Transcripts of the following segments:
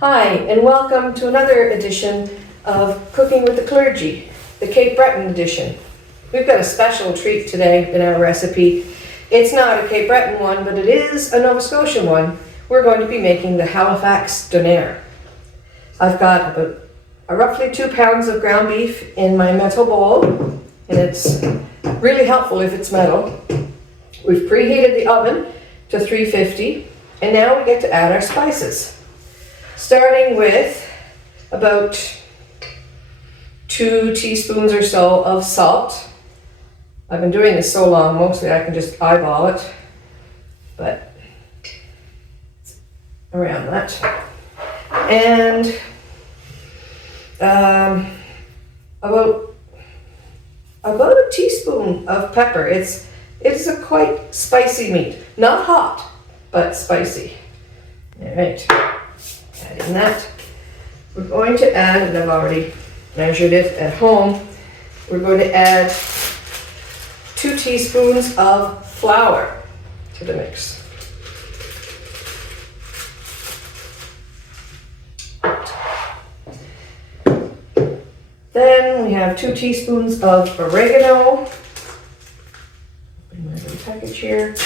Hi, and welcome to another edition of Cooking with the Clergy, the Cape Breton edition. We've got a special treat today in our recipe. It's not a Cape Breton one, but it is a Nova Scotian one. We're going to be making the Halifax Donair. I've got about roughly 2 pounds of ground beef in my metal bowl, and it's really helpful if it's metal. We've preheated the oven to 350, and now we get to add our spices. Starting with about 2 teaspoons or so of salt. I've been doing this so long, mostly I can just eyeball it, but around that. And about a teaspoon of pepper. It's a quite spicy meat. Not hot, but spicy. All right. Adding that. We're going to add, and I've already measured it at home, we're going to add 2 teaspoons of flour to the mix. Then we have 2 teaspoons of oregano. Open my little package here.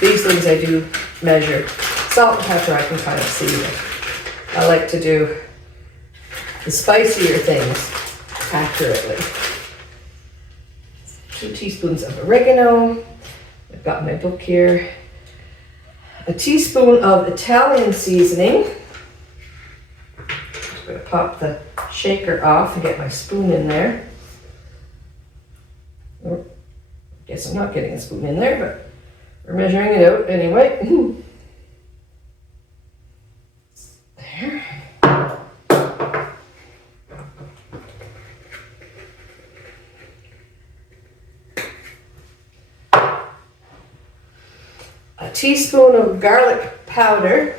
These things I do measure. Salt and pepper I can kind of see it. I like to do the spicier things accurately. 2 teaspoons of oregano. I've got my book here. A teaspoon of Italian seasoning. Just going to pop the shaker off and get my spoon in there. Oh, guess I'm not getting a spoon in there, but we're measuring it out anyway. There. A teaspoon of garlic powder.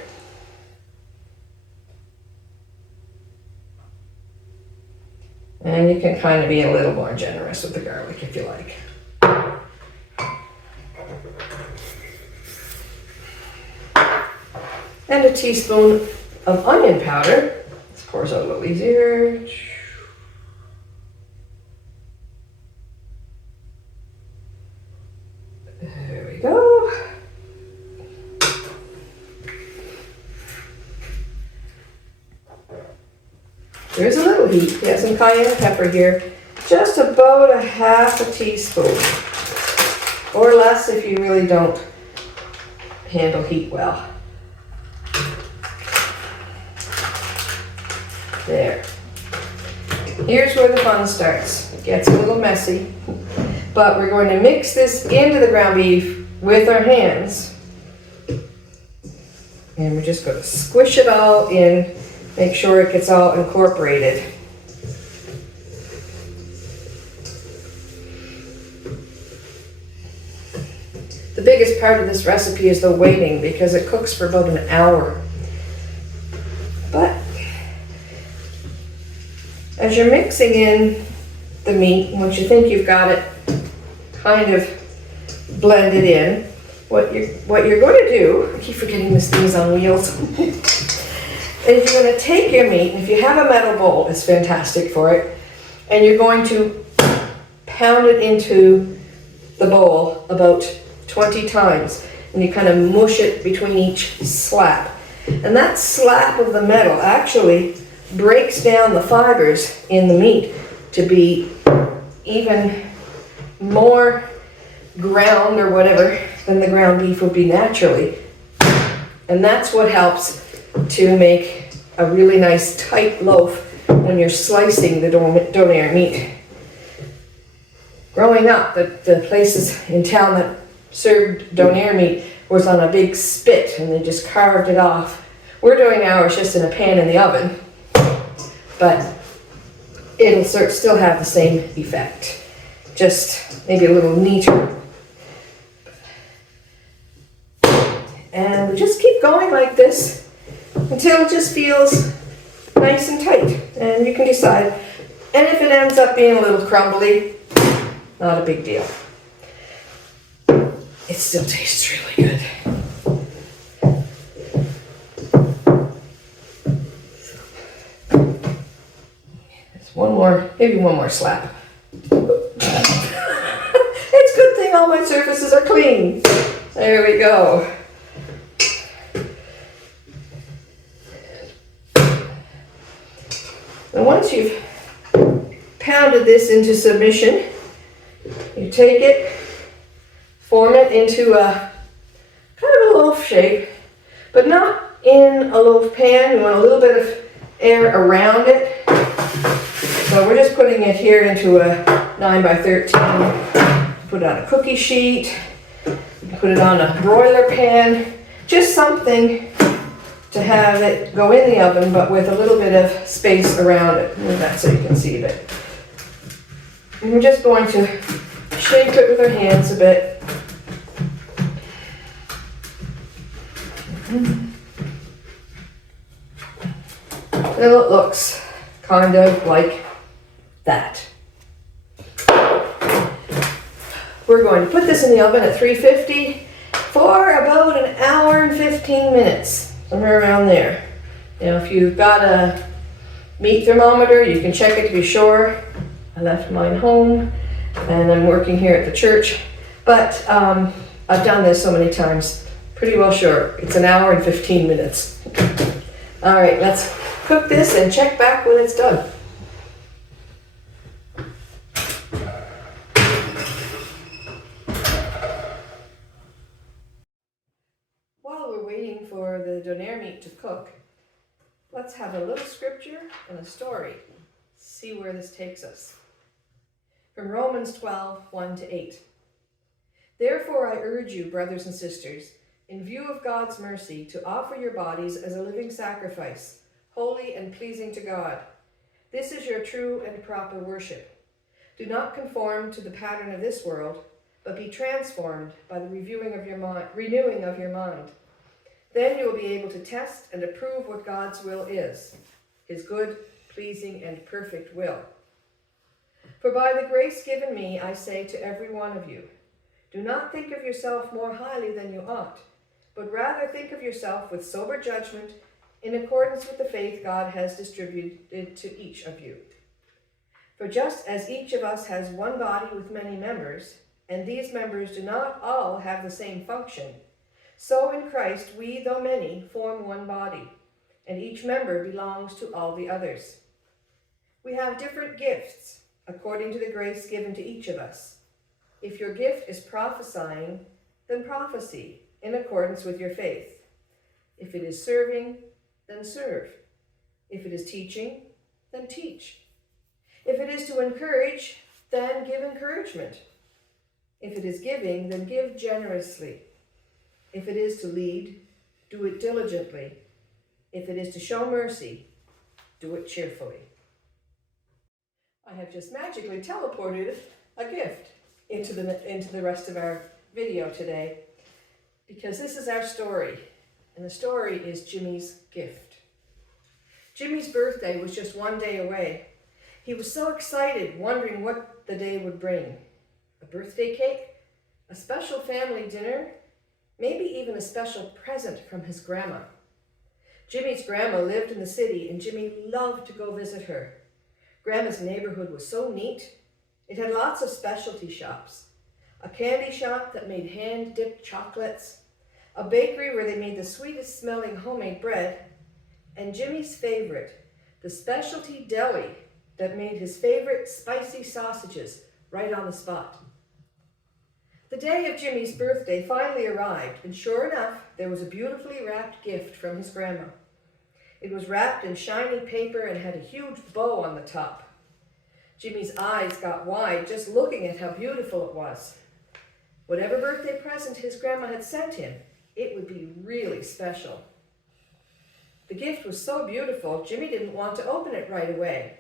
And you can kind of be a little more generous with the garlic if you like. And a teaspoon of onion powder. This pours out a little easier. There we go. There's a little heat. We have some cayenne pepper here. Just about a half a teaspoon. Or less if you really don't handle heat well. There. Here's where the fun starts. It gets a little messy, but we're going to mix this into the ground beef with our hands. And we're just going to squish it all in, make sure it gets all incorporated. The biggest part of this recipe is the waiting, because it cooks for about an hour. But as you're mixing in the meat, once you think you've got it kind of blended in, what you're going to do, I keep forgetting this thing's on wheels, is you're going to take your meat, and if you have a metal bowl, it's fantastic for it, and you're going to pound it into the bowl about 20 times, and you kind of mush it between each slap. And that slap of the metal actually breaks down the fibers in the meat to be even more ground or whatever than the ground beef would be naturally. And that's what helps to make a really nice tight loaf when you're slicing the donair meat. Growing up, the places in town that served donair meat was on a big spit, and they just carved it off. We're doing ours just in a pan in the oven, but it'll still have the same effect, just maybe a little neater. And we just keep going like this until it just feels nice and tight, and you can decide. And if it ends up being a little crumbly, not a big deal. It still tastes really good. maybe one more slap. It's a good thing all my surfaces are clean. There we go. And once you've pounded this into submission, you take it, form it into a kind of a loaf shape, but not in a loaf pan. We want a little bit of air around it. So we're just putting it here into a 9 by 13. Put it on a cookie sheet, put it on a broiler pan, just something to have it go in the oven, but with a little bit of space around it. Move that so you can see it. And we're just going to shape it with our hands a bit. Until it looks kind of like that. We're going to put this in the oven at 350 for about an hour and 15 minutes, somewhere around there. Now, if you've got a meat thermometer, you can check it to be sure. I left mine home and I'm working here at the church, but I've done this so many times, pretty well sure. It's an hour and 15 minutes. All right, let's cook this and check back when it's done. While we're waiting for the donair meat to cook, let's have a little scripture and a story. See where this takes us. From Romans 12, 1-8. Therefore I urge you, brothers and sisters, in view of God's mercy, to offer your bodies as a living sacrifice, holy and pleasing to God. This is your true and proper worship. Do not conform to the pattern of this world, but be transformed by the renewing of your mind. Then you will be able to test and approve what God's will is, his good, pleasing, and perfect will. For by the grace given me, I say to every one of you, do not think of yourself more highly than you ought, but rather think of yourself with sober judgment in accordance with the faith God has distributed to each of you. For just as each of us has one body with many members, and these members do not all have the same function, so in Christ we, though many, form one body, and each member belongs to all the others. We have different gifts, according to the grace given to each of us. If your gift is prophesying, then prophesy in accordance with your faith. If it is serving, then serve. If it is teaching, then teach. If it is to encourage, then give encouragement. If it is giving, then give generously. If it is to lead, do it diligently. If it is to show mercy, do it cheerfully. I have just magically teleported a gift into the rest of our video today, because this is our story, and the story is Jimmy's gift. Jimmy's birthday was just one day away. He was so excited, wondering what the day would bring. A birthday cake, a special family dinner, maybe even a special present from his grandma. Jimmy's grandma lived in the city, and Jimmy loved to go visit her. Grandma's neighborhood was so neat. It had lots of specialty shops, a candy shop that made hand-dipped chocolates, a bakery where they made the sweetest smelling homemade bread, and Jimmy's favorite, the specialty deli that made his favorite spicy sausages right on the spot. The day of Jimmy's birthday finally arrived, and sure enough, there was a beautifully wrapped gift from his grandma. It was wrapped in shiny paper and had a huge bow on the top. Jimmy's eyes got wide just looking at how beautiful it was. Whatever birthday present his grandma had sent him, it would be really special. The gift was so beautiful, Jimmy didn't want to open it right away.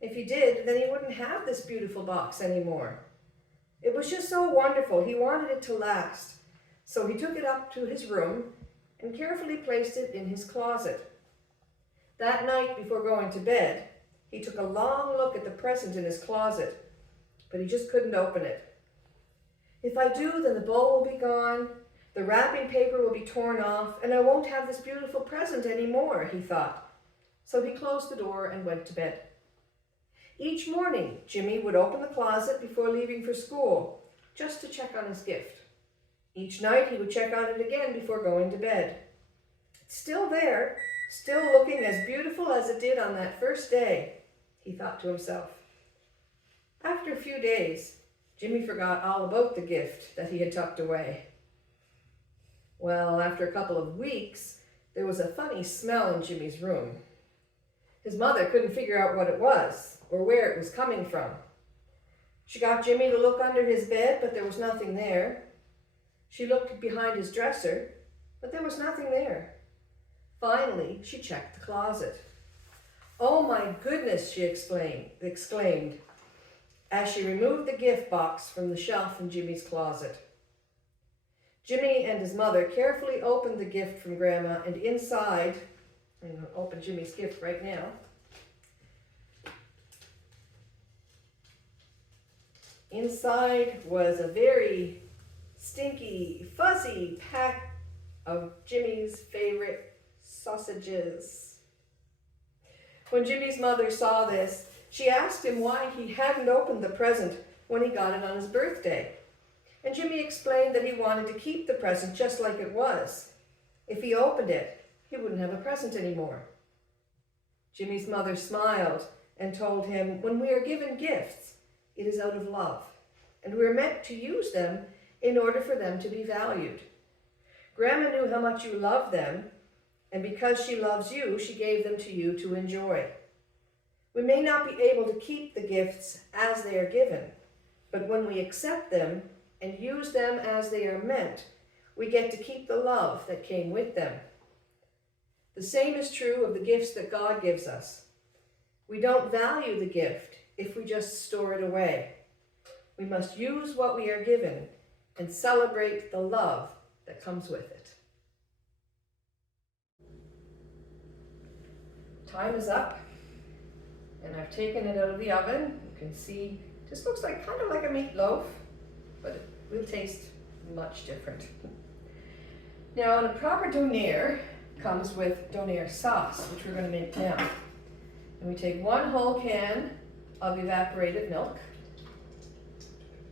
If he did, then he wouldn't have this beautiful box anymore. It was just so wonderful, he wanted it to last. So he took it up to his room and carefully placed it in his closet. That night before going to bed, he took a long look at the present in his closet, but he just couldn't open it. If I do, then the bowl will be gone, the wrapping paper will be torn off, and I won't have this beautiful present anymore, he thought. So he closed the door and went to bed. Each morning, Jimmy would open the closet before leaving for school, just to check on his gift. Each night, he would check on it again before going to bed. It's still there, still looking as beautiful as it did on that first day, he thought to himself. After a few days, Jimmy forgot all about the gift that he had tucked away. Well, after a couple of weeks, there was a funny smell in Jimmy's room. His mother couldn't figure out what it was or where it was coming from. She got Jimmy to look under his bed, but there was nothing there. She looked behind his dresser, but there was nothing there. Finally, she checked the closet. "Oh my goodness," she exclaimed, as she removed the gift box from the shelf in Jimmy's closet. Jimmy and his mother carefully opened the gift from Grandma, and inside, I'm going to open Jimmy's gift right now. Inside was a very stinky, fuzzy pack of Jimmy's favorite sausages. When Jimmy's mother saw this, she asked him why he hadn't opened the present when he got it on his birthday. And Jimmy explained that he wanted to keep the present just like it was. If he opened it, he wouldn't have a present anymore. Jimmy's mother smiled and told him, "When we are given gifts, it is out of love, and we are meant to use them in order for them to be valued. Grandma knew how much you loved them, and because she loves you, she gave them to you to enjoy. We may not be able to keep the gifts as they are given, but when we accept them and use them as they are meant, we get to keep the love that came with them. The same is true of the gifts that God gives us. We don't value the gift if we just store it away. We must use what we are given and celebrate the love that comes with it." Time is up, and I've taken it out of the oven. You can see, it just looks like kind of like a meatloaf, but it will taste much different. Now, a proper donair comes with donair sauce, which we're going to make now. And we take 1 whole can of evaporated milk.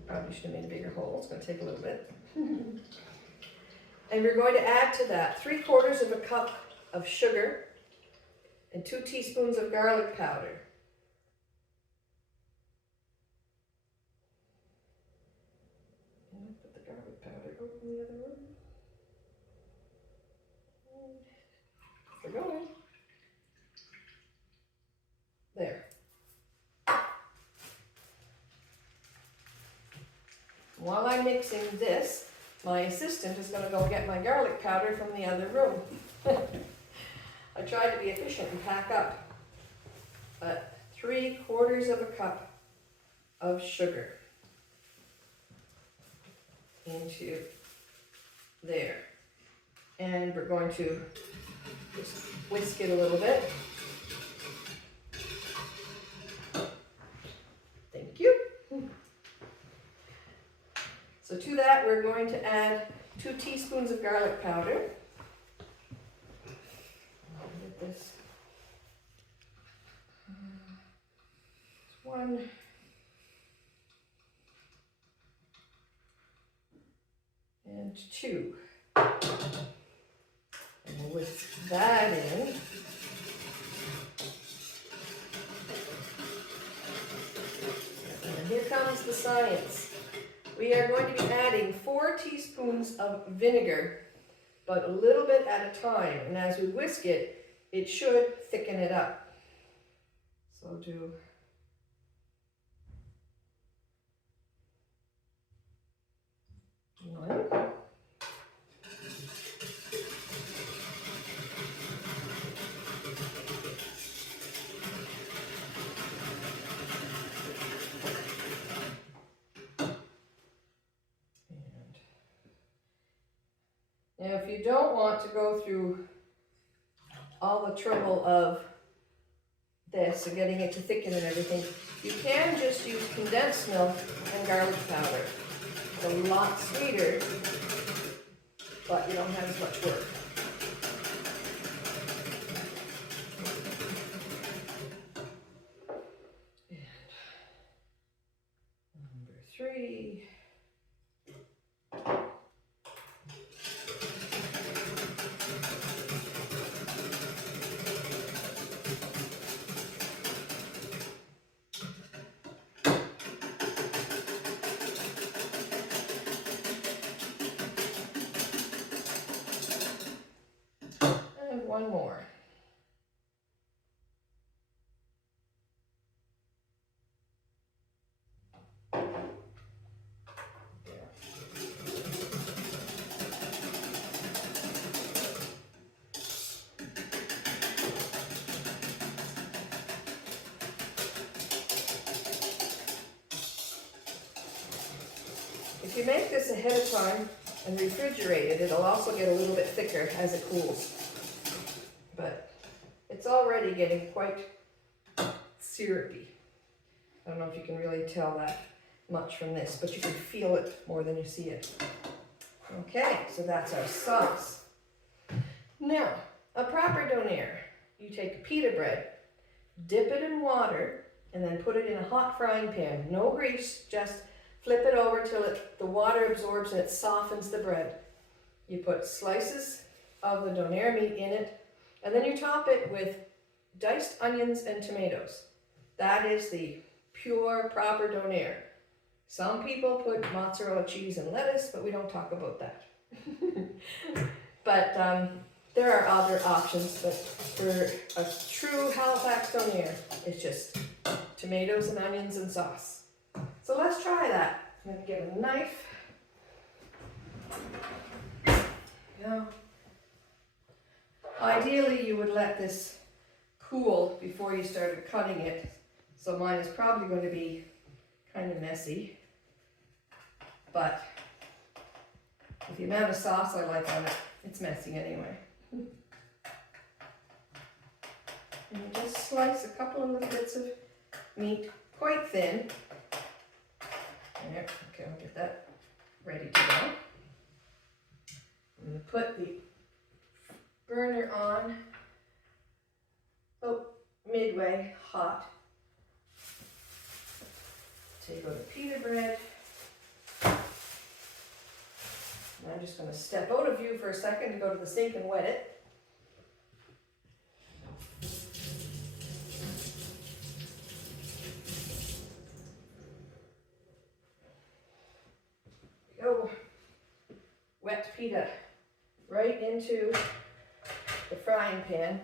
Probably should have made a bigger hole, it's going to take a little bit. And we're going to add to that 3/4 of a cup of sugar and 2 teaspoons of garlic powder. And I put the garlic powder over in the other room. We're going. There. While I'm mixing this, my assistant is going to go get my garlic powder from the other room. I try to be efficient and pack up. But 3/4 of a cup of sugar into there. And we're going to just whisk it a little bit. Thank you. So to that, we're going to add 2 teaspoons of garlic powder. Get this. 1. And 2. And we'll whisk that in. And here comes the science. We are going to be adding 4 teaspoons of vinegar, but a little bit at a time. And as we whisk it, it should thicken it up. So do 1. Now, if you don't want to go through all the trouble of this and getting it to thicken and everything, you can just use condensed milk and garlic powder. It's a lot sweeter, but you don't have as much work. one more. If you make this ahead of time and refrigerate it, it'll also get a little bit thicker as it cools. But it's already getting quite syrupy. I don't know if you can really tell that much from this, but you can feel it more than you see it. Okay, so that's our sauce. Now, a proper donair. You take pita bread, dip it in water, and then put it in a hot frying pan. No grease, just flip it over till the water absorbs and it softens the bread. You put slices of the donair meat in it, and then you top it with diced onions and tomatoes. That is the pure, proper donair. Some people put mozzarella cheese and lettuce, but we don't talk about that. But there are other options, but for a true Halifax donair, it's just tomatoes and onions and sauce. So let's try that. I'm going to get a knife. Now, ideally you would let this cool before you started cutting it. So mine is probably going to be kind of messy. But with the amount of sauce I like on it, it's messy anyway. And you just slice a couple of little bits of meat, quite thin. There, okay, I'll get that ready to go. I'm going to put the burner on about midway hot. Take out the pita bread. And I'm just going to step out of view for a second to go to the sink and wet it. Go. Wet pita right into the frying pan.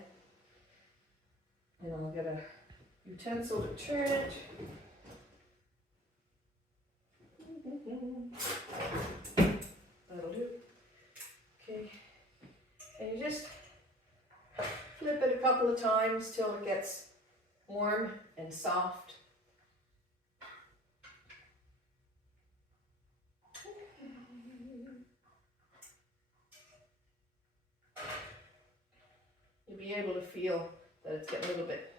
And I'll get a utensil to turn it. That'll do. Okay. And you just flip it a couple of times till it gets warm and soft. You'll be able to feel that it's getting a little bit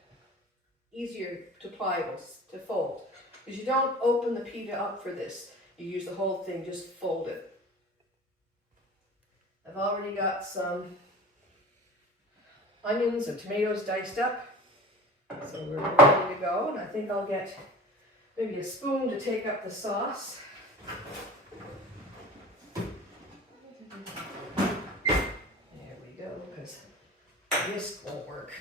easier to fold. Because you don't open the pita up for this. You use the whole thing, just fold it. I've already got some onions and tomatoes diced up. So we're ready to go. And I think I'll get maybe a spoon to take up the sauce. There we go, because this won't work.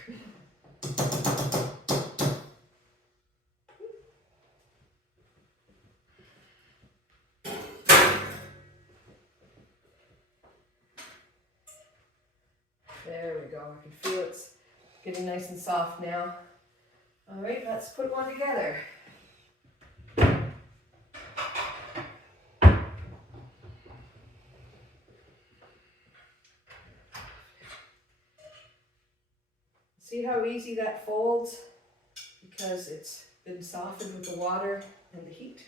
There we go. I can feel it's getting nice and soft now. All right, let's put one together. See how easy that folds? Because it's been softened with the water and the heat.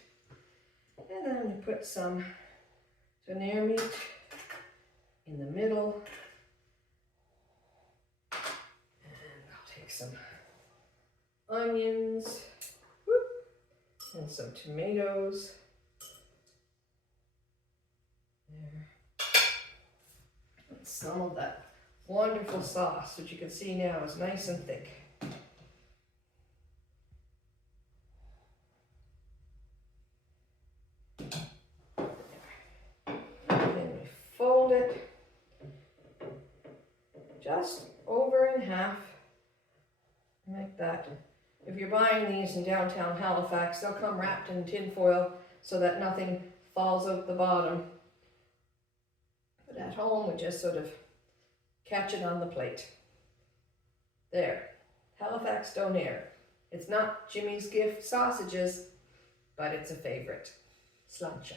And then I'm going to put some donair meat in the middle. Some onions, and some tomatoes. There. And some of that wonderful sauce, which you can see now is nice and thick. Then we fold it just over in half. Like that. If you're buying these in downtown Halifax, they'll come wrapped in tin foil so that nothing falls out the bottom. But at home, we just sort of catch it on the plate. There, Halifax Donair. It's not Jimmy's Gift sausages, but it's a favorite. Sláinte.